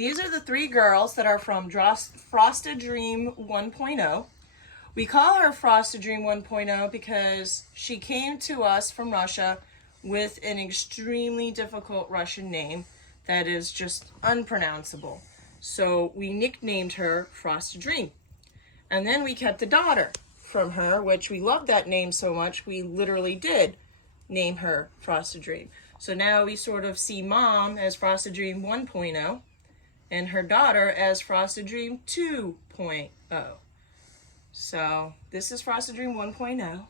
these are the three girls that are from Frosted Dream 1.0. We call her Frosted Dream 1.0 because she came to us from Russia with an extremely difficult Russian name that is just unpronounceable. So we nicknamed her Frosted Dream. And then we kept a daughter from her, which we loved that name so much, we literally did name her Frosted Dream. So now we sort of see Mom as Frosted Dream 1.0 and her daughter as Frosted Dream 2.0. So this is Frosted Dream 1.0.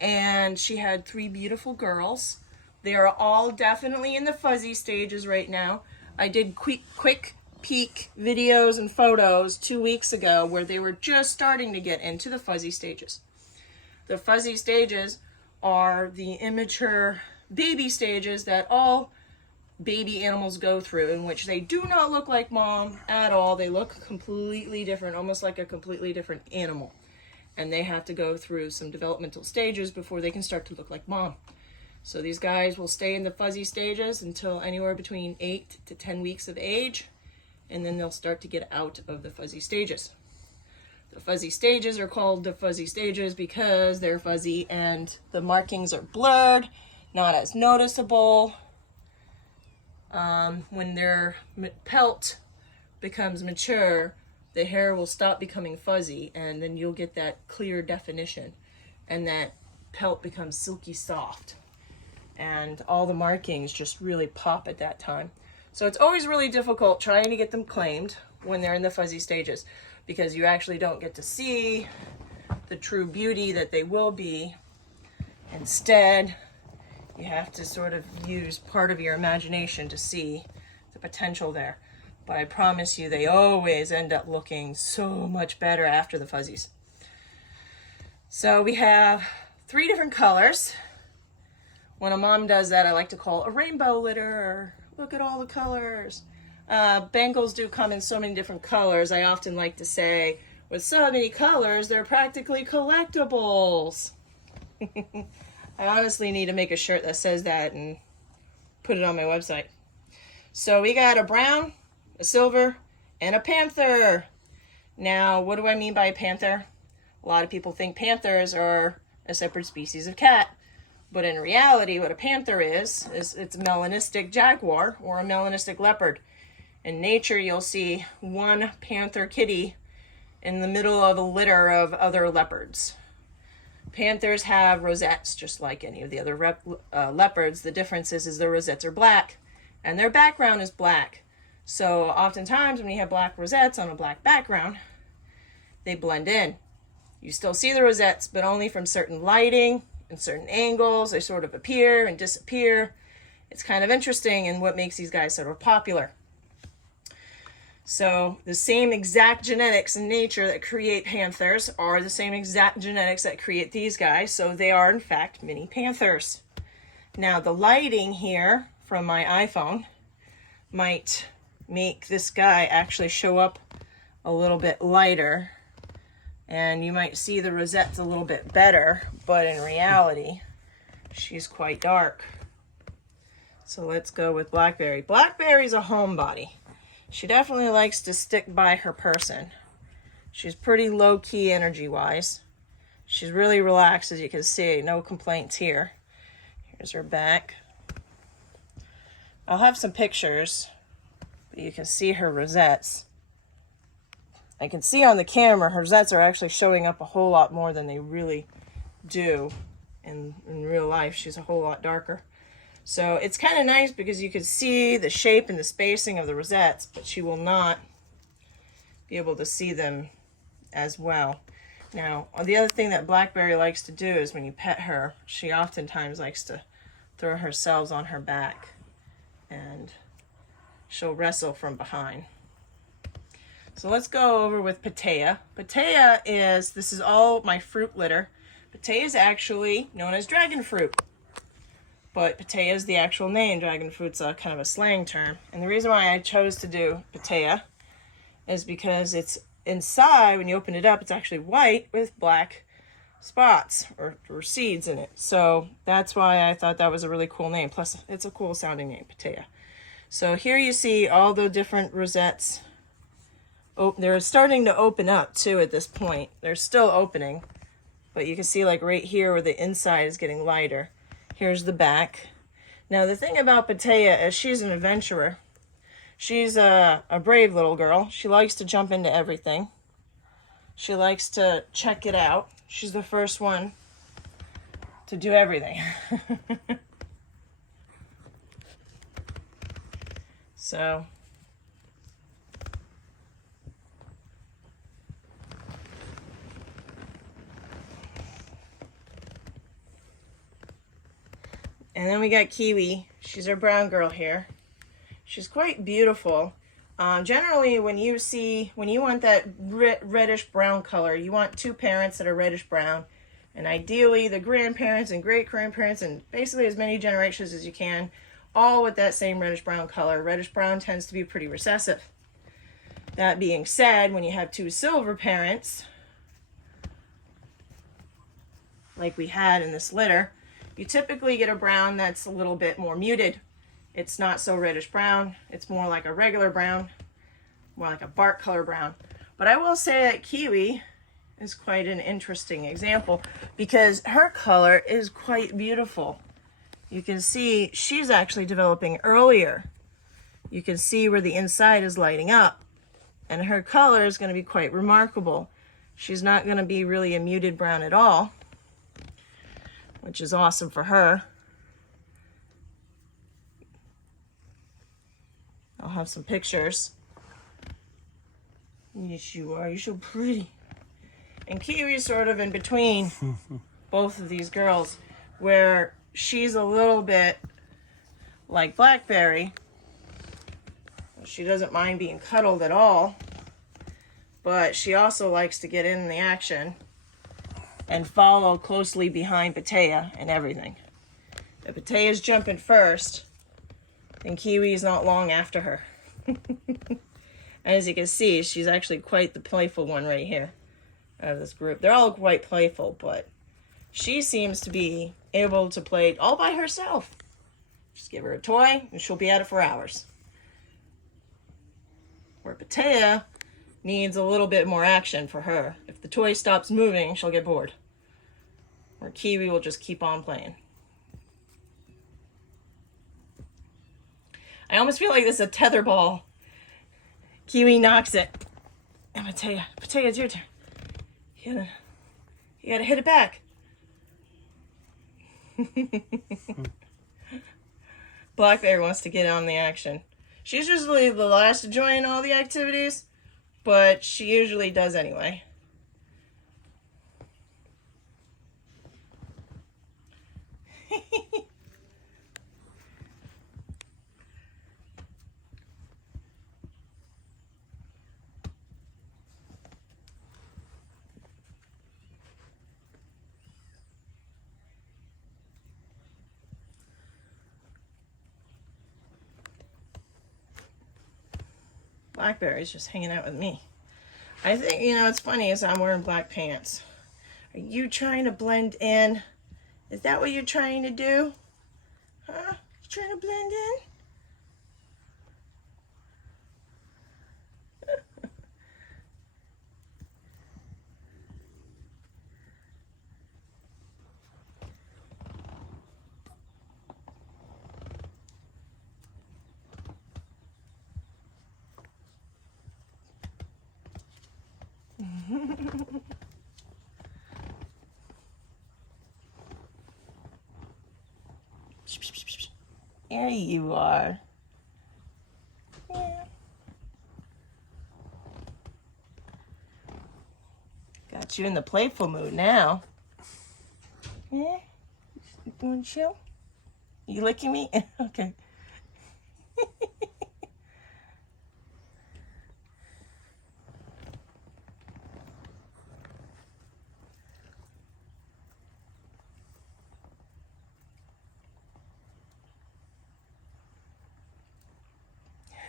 And she had three beautiful girls. They are all definitely in the fuzzy stages right now. I did quick peek videos and photos 2 weeks ago where they were just starting to get into the fuzzy stages. The fuzzy stages are the immature baby stages that all baby animals go through, in which they do not look like Mom at all. They look completely different, almost like a completely different animal. And they have to go through some developmental stages before they can start to look like Mom. So these guys will stay in the fuzzy stages until anywhere between 8 to 10 weeks of age, and then they'll start to get out of the fuzzy stages. The fuzzy stages are called the fuzzy stages because they're fuzzy and the markings are blurred, not as noticeable. When their pelt becomes mature, the hair will stop becoming fuzzy, and then you'll get that clear definition, and that pelt becomes silky soft, and all the markings just really pop at that time. So it's always really difficult trying to get them claimed when they're in the fuzzy stages, because you actually don't get to see the true beauty that they will be. Instead, you have to sort of use part of your imagination to see the potential there. But I promise you, they always end up looking so much better after the fuzzies. So we have 3 different colors. When a mom does that, I like to call a rainbow litter, or look at all the colors. Bengals do come in so many different colors. I often like to say, with so many colors, they're practically collectibles. I honestly need to make a shirt that says that and put it on my website. So we got a brown, a silver, and a panther. Now, what do I mean by a panther? A lot of people think panthers are a separate species of cat. But in reality, what a panther is it's a melanistic jaguar or a melanistic leopard. In nature, you'll see one panther kitty in the middle of a litter of other leopards. Panthers have rosettes, just like any of the other leopards. The difference is the rosettes are black, and their background is black. So oftentimes when you have black rosettes on a black background, they blend in. You still see the rosettes, but only from certain lighting and certain angles. They sort of appear and disappear. It's kind of interesting, and what makes these guys sort of popular. So the same exact genetics in nature that create panthers are the same exact genetics that create these guys. So they are, in fact, mini panthers. Now, the lighting here from my iPhone might make this guy actually show up a little bit lighter, and you might see the rosettes a little bit better, but in reality, she's quite dark. So let's go with Blackberry. Blackberry's a homebody. She definitely likes to stick by her person. She's pretty low-key energy-wise. She's really relaxed, as you can see. No complaints here. Here's her back. I'll have some pictures, but you can see her rosettes. I can see on the camera her rosettes are actually showing up a whole lot more than they really do in real life. She's a whole lot darker. So it's kind of nice because you can see the shape and the spacing of the rosettes, but she will not be able to see them as well. Now, the other thing that Blackberry likes to do is when you pet her, she oftentimes likes to throw herself on her back, and she'll wrestle from behind. So let's go over with Paya. Paya this is all my fruit litter. Paya is actually known as dragon fruit. But Paya is the actual name. Dragon fruit's a kind of a slang term. And the reason why I chose to do Paya is because it's inside, when you open it up, it's actually white with black spots or seeds in it. So that's why I thought that was a really cool name. Plus, it's a cool sounding name, Paya. So here you see all the different rosettes. Oh, they're starting to open up too at this point. They're still opening, but you can see like right here where the inside is getting lighter. Here's the back. Now the thing about Paya is she's an adventurer. She's a brave little girl. She likes to jump into everything. She likes to check it out. She's the first one to do everything. So and then we got Kiwi. She's our brown girl here. She's quite beautiful. Generally, when you want that reddish brown color, you want two parents that are reddish brown, and ideally the grandparents and great grandparents and basically as many generations as you can, all with that same reddish brown color. Reddish brown tends to be pretty recessive. That being said, when you have two silver parents, like we had in this litter, you typically get a brown that's a little bit more muted. It's not so reddish brown. It's more like a regular brown, more like a bark color brown. But I will say that Kiwi is quite an interesting example because her color is quite beautiful. You can see she's actually developing earlier. You can see where the inside is lighting up, and her color is going to be quite remarkable. She's not going to be really a muted brown at all, which is awesome for her. I'll have some pictures. Yes, you are. You're so pretty. And Kiwi's sort of in between both of these girls, where she's a little bit like Blackberry. She doesn't mind being cuddled at all, but she also likes to get in the action and follow closely behind Paya and everything. If Paya's jumping first, and Kiwi's not long after her. And as you can see, she's actually quite the playful one right here out of this group. They're all quite playful, but she seems to be able to play all by herself. Just give her a toy and she'll be at it for hours. Where Paya needs a little bit more action for her. If the toy stops moving, she'll get bored. Where Kiwi will just keep on playing. I almost feel like this is a tetherball. Kiwi knocks it. And Paya, it's your turn. You gotta hit it back. Blackberry wants to get on the action. She's usually the last to join all the activities, but she usually does anyway. Blackberry's just hanging out with me. I think, it's funny is I'm wearing black pants. Are you trying to blend in? Is that what you're trying to do? Huh? You trying to blend in? There you are. Yeah. Got you in the playful mood now. Yeah? You want to chill? You licking me? Okay.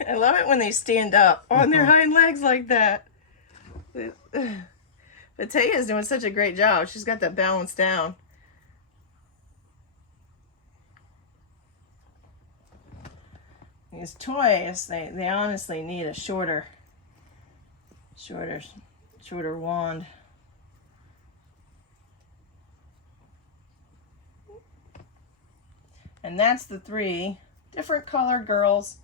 I love it when they stand up on their hind legs like that. Paya's doing such a great job. She's got that balance down. These toys, they honestly need a shorter wand. And that's the 3 different colored girls,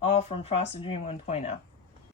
all from Frosted Dream 1.0.